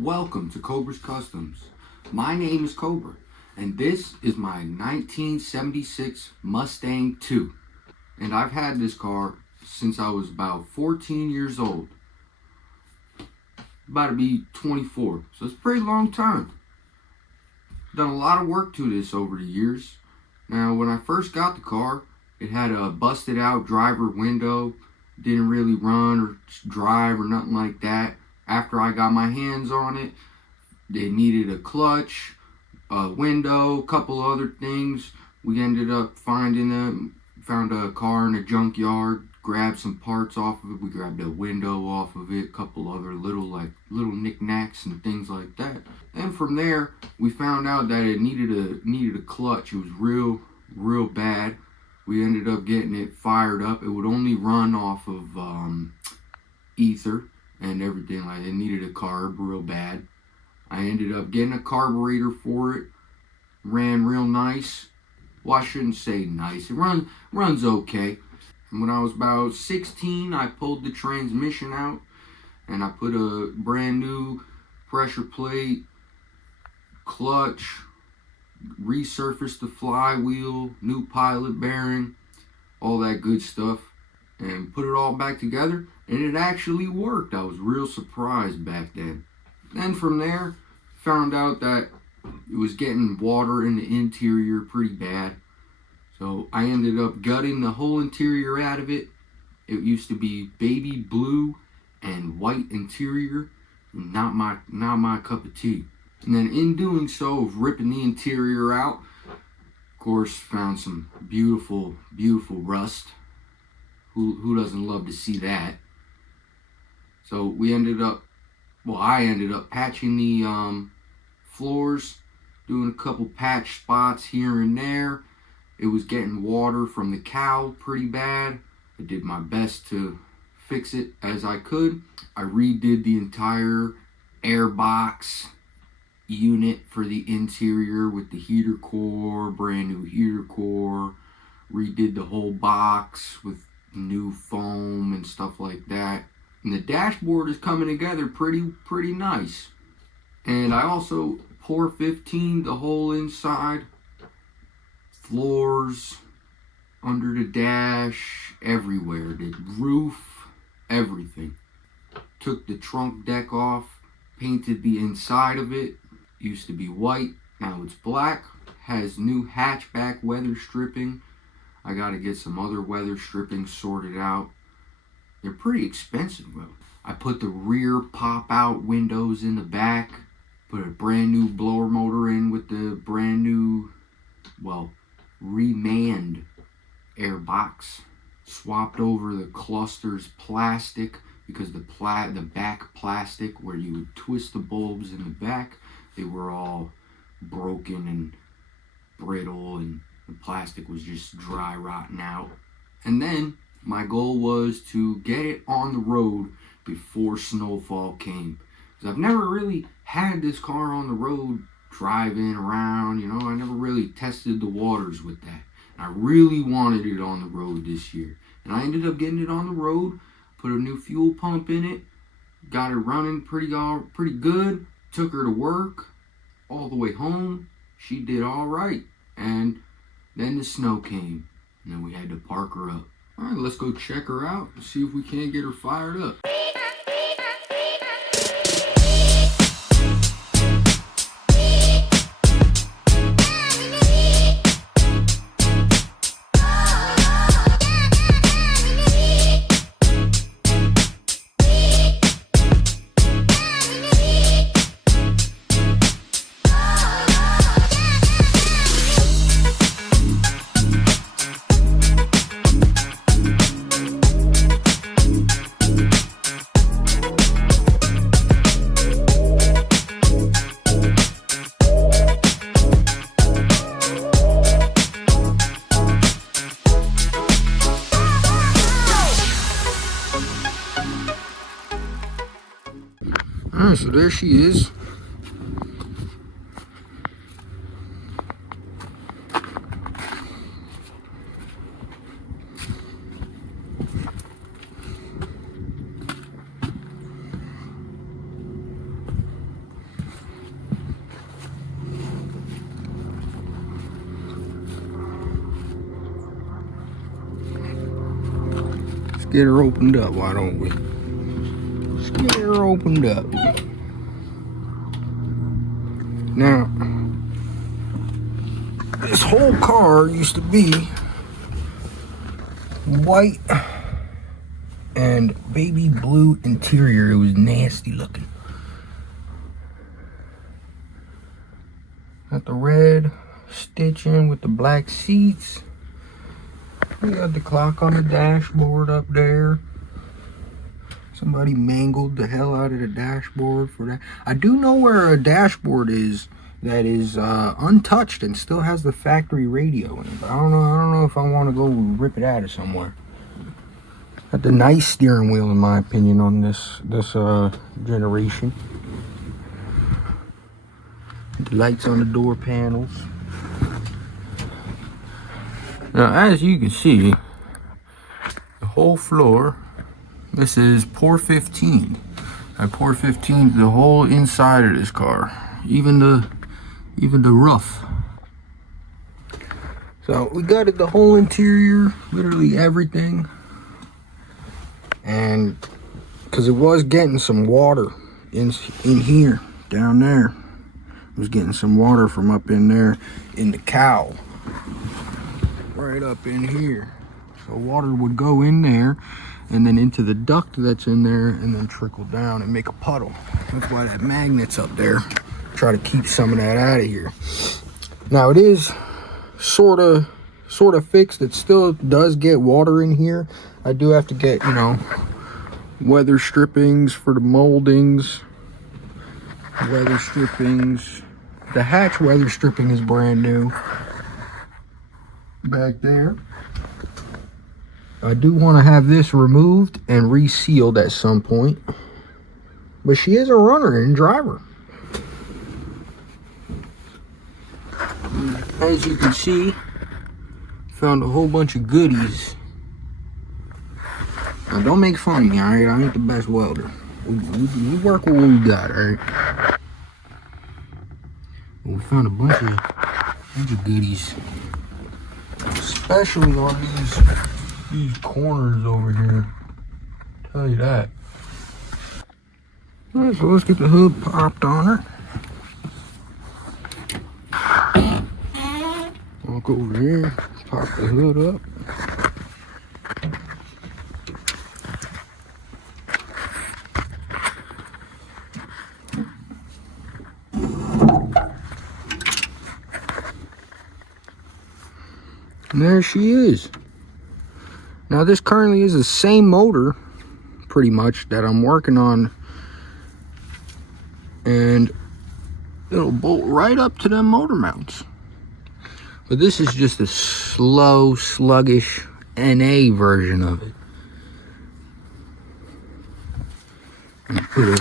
Welcome to Cobra'z Customs. My name is Cobra, and this is my 1976 Mustang II. And I've had this car since I was about 14 years old. About to be 24, so it's a pretty long time. Done a lot of work to this over the years. Now, when I first got the car, it had a busted out driver window. Didn't really run or drive or nothing like that. After I got my hands on it, it needed a clutch, a window, a couple other things. We ended up found a car in a junkyard, grabbed some parts off of it. We grabbed a window off of it, a couple other little knickknacks and things like that. And from there, we found out that it needed a clutch. It was real bad. We ended up getting it fired up. It would only run off of ether and everything. Like, it needed a carb real bad. I ended up getting a carburetor for it. Ran real nice. Well, I shouldn't say nice. It runs okay. And when I was about 16, I pulled the transmission out and I put a brand new pressure plate, clutch, resurfaced the flywheel, new pilot bearing, all that good stuff, and put it all back together, and it actually worked. I was real surprised back then. Then from there, found out that it was getting water in the interior pretty bad. So I ended up gutting the whole interior out of it. It used to be baby blue and white interior. Not my cup of tea. And then in doing so, of ripping the interior out, of course, found some beautiful rust. Who doesn't love to see that? So I ended up patching the floors, doing a couple patch spots here and there. It was getting water from the cowl pretty bad. I did my best to fix it as I could. I redid the entire air box unit for the interior with the heater core, brand new heater core. Redid the whole box with new foam and stuff like that. And the dashboard is coming together pretty nice. And I also pour 15'd the whole inside. Floors, under the dash, everywhere. The roof, everything. Took the trunk deck off, painted the inside of it. Used to be white, now it's black. Has new hatchback weather stripping. I gotta get some other weather stripping sorted out. They're pretty expensive though. I put the rear pop-out windows in the back. Put a brand new blower motor in with the brand new, remanned air box. Swapped over the clusters plastic because the back plastic where you would twist the bulbs in the back, they were all broken and brittle, and the plastic was just dry rotting out. And then my goal was to get it on the road before snowfall came, because I've never really had this car on the road driving around. I never really tested the waters with that. And I really wanted it on the road this year, and I ended up getting it on the road. Put a new fuel pump in it, got it running pretty good. Took her to work, all the way home. She did all right. And then the snow came, and then we had to park her up. All right, let's go check her out and see if we can't get her fired up. Alright, so there she is. get her opened up, why don't we? Let's get her opened up. Now, this whole car used to be white and baby blue interior. It was nasty looking. Got the red stitching with the black seats. We got the clock on the dashboard up there. Somebody mangled the hell out of the dashboard for that. I do know where a dashboard is that is untouched and still has the factory radio in it. But I don't know if I want to go rip it out of somewhere. Got the nice steering wheel, in my opinion, on this generation. The lights on the door panels. Now, as you can see, the whole floor, this is pour 15. I pour 15 the whole inside of this car, even the roof. So we gutted the whole interior, literally everything, and because it was getting some water in here, down there. Was getting some water from up in there in the cowl, right up in here. So water would go in there and then into the duct that's in there and then trickle down and make a puddle. That's why that magnet's up there. Try to keep some of that out of here. Now it is sort of fixed. It still does get water in here. I do have to get, you know, weather strippings for the moldings. Weather strippings. The hatch weather stripping is brand new. Back there. I do want to have this removed and resealed at some point. But she is a runner and driver. As you can see, found a whole bunch of goodies. Now don't make fun of me, alright? I ain't the best welder. We work with what we got, alright? We found a bunch of goodies, especially on these corners over here. I'll tell you that. All right, so let's get the hood popped on her. Walk over here, pop the hood up. And there she is. Now this currently is the same motor, pretty much, that I'm working on. And it'll bolt right up to them motor mounts. But this is just a slow, sluggish NA version of it. And put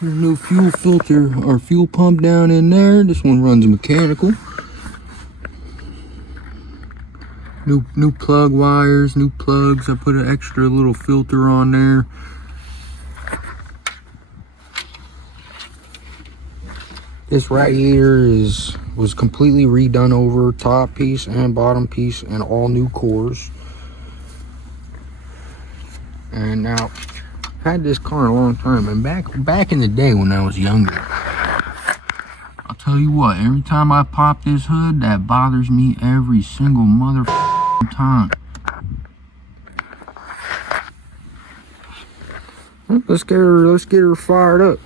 a new fuel filter or fuel pump down in there. This one runs mechanical. New plug wires, new plugs. I put an extra little filter on there. This right here was completely redone over, top piece and bottom piece, and all new cores. And now, I've had this car a long time, and back in the day when I was younger, I'll tell you what, every time I pop this hood, that bothers me every single time. Let's get her fired up.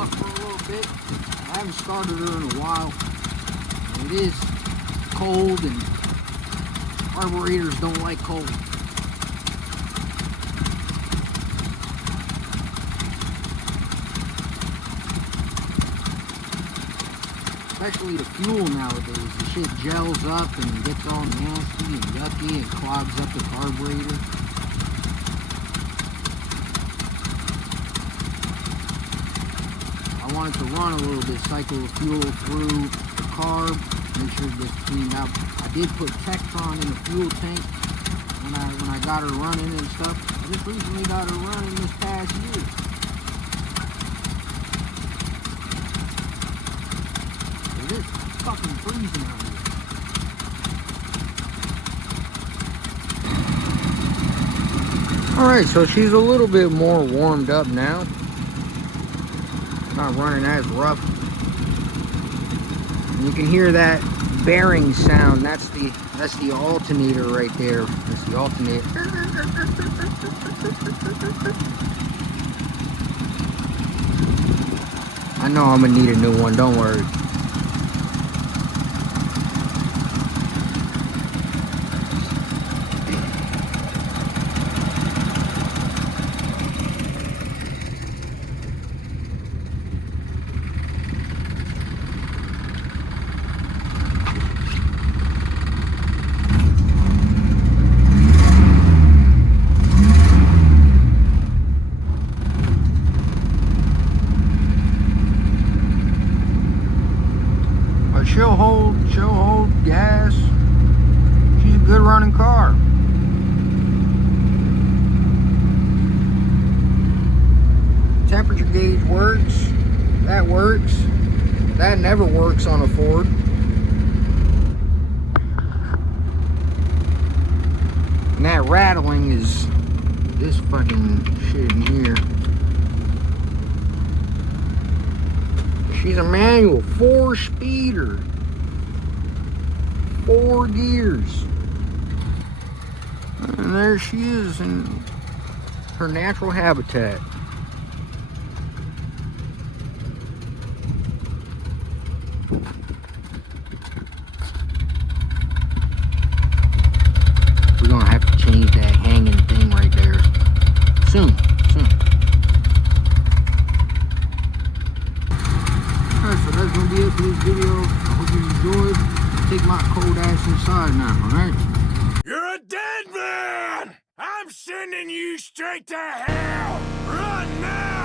off for a little bit. I haven't started her in a while. It is cold and carburetors don't like cold. Especially the fuel nowadays. The shit gels up and gets all nasty and yucky and clogs up the carburetor. I want it to run a little bit, cycle the fuel through the carb, make sure it gets cleaned out. I did put Tectron in the fuel tank when I got her running and stuff. I just recently got her running this past year. It's fucking freezing out here. Alright, so she's a little bit more warmed up now. Not running as rough. And you can hear that bearing sound. That's the alternator right there. That's the alternator. I know I'm gonna need a new one, don't worry. She'll hold gas. She's a good running car. Temperature gauge works. That works. That never works on a Ford. And that rattling is this fucking shit in here. She's a manual 4-speeder. 4 gears. And there she is in her natural habitat. We're gonna have to change that hanging thing right there soon. So that's gonna be it for this video. I hope you enjoyed. Take my cold ass inside now, alright? You're a dead man! I'm sending you straight to hell! Run now!